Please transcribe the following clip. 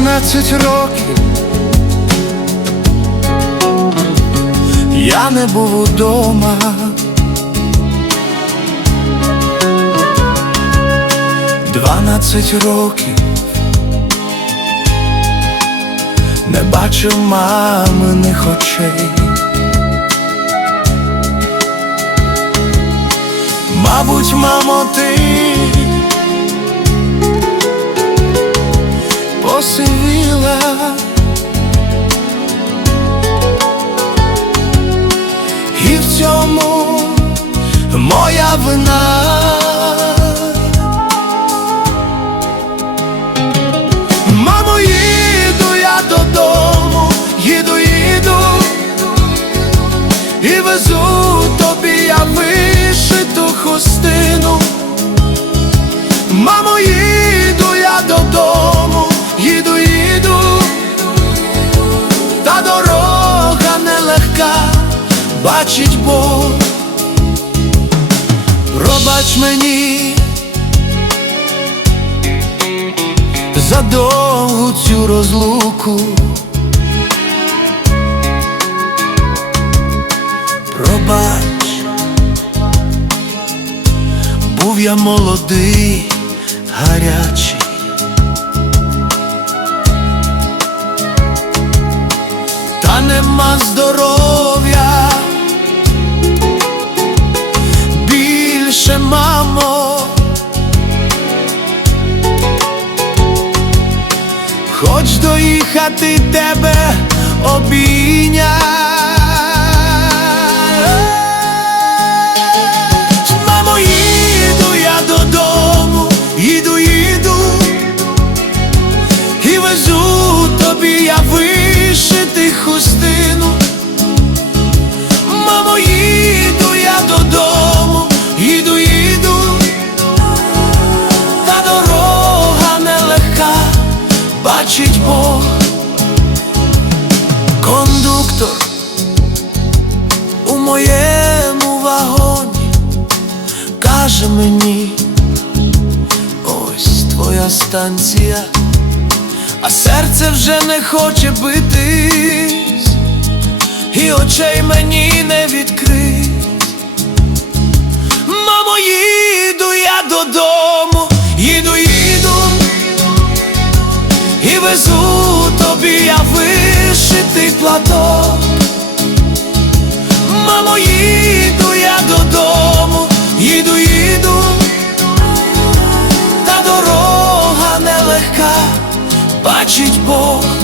дванадцять років. Я не був удома, дванадцять років. Не бачив маминих очей. Мабуть, мамо, ти цьому моя вина. Бачить Бог. Пробач мені за довгу цю розлуку. Пробач, був я молодий, гарячий. Та нема здоров'я мамо. Хоч доїхати тебе обійнять. Мамо, їду я додому, їду, їду, і везу тобі я вишити хустину. Бачить Бог. Кондуктор у моєму вагоні каже мені, ось твоя станція, а серце вже не хоче битись, і очей мені не вишитий. Мамо, їду я додому, їду, їду, та дорога нелегка, бачить Бог.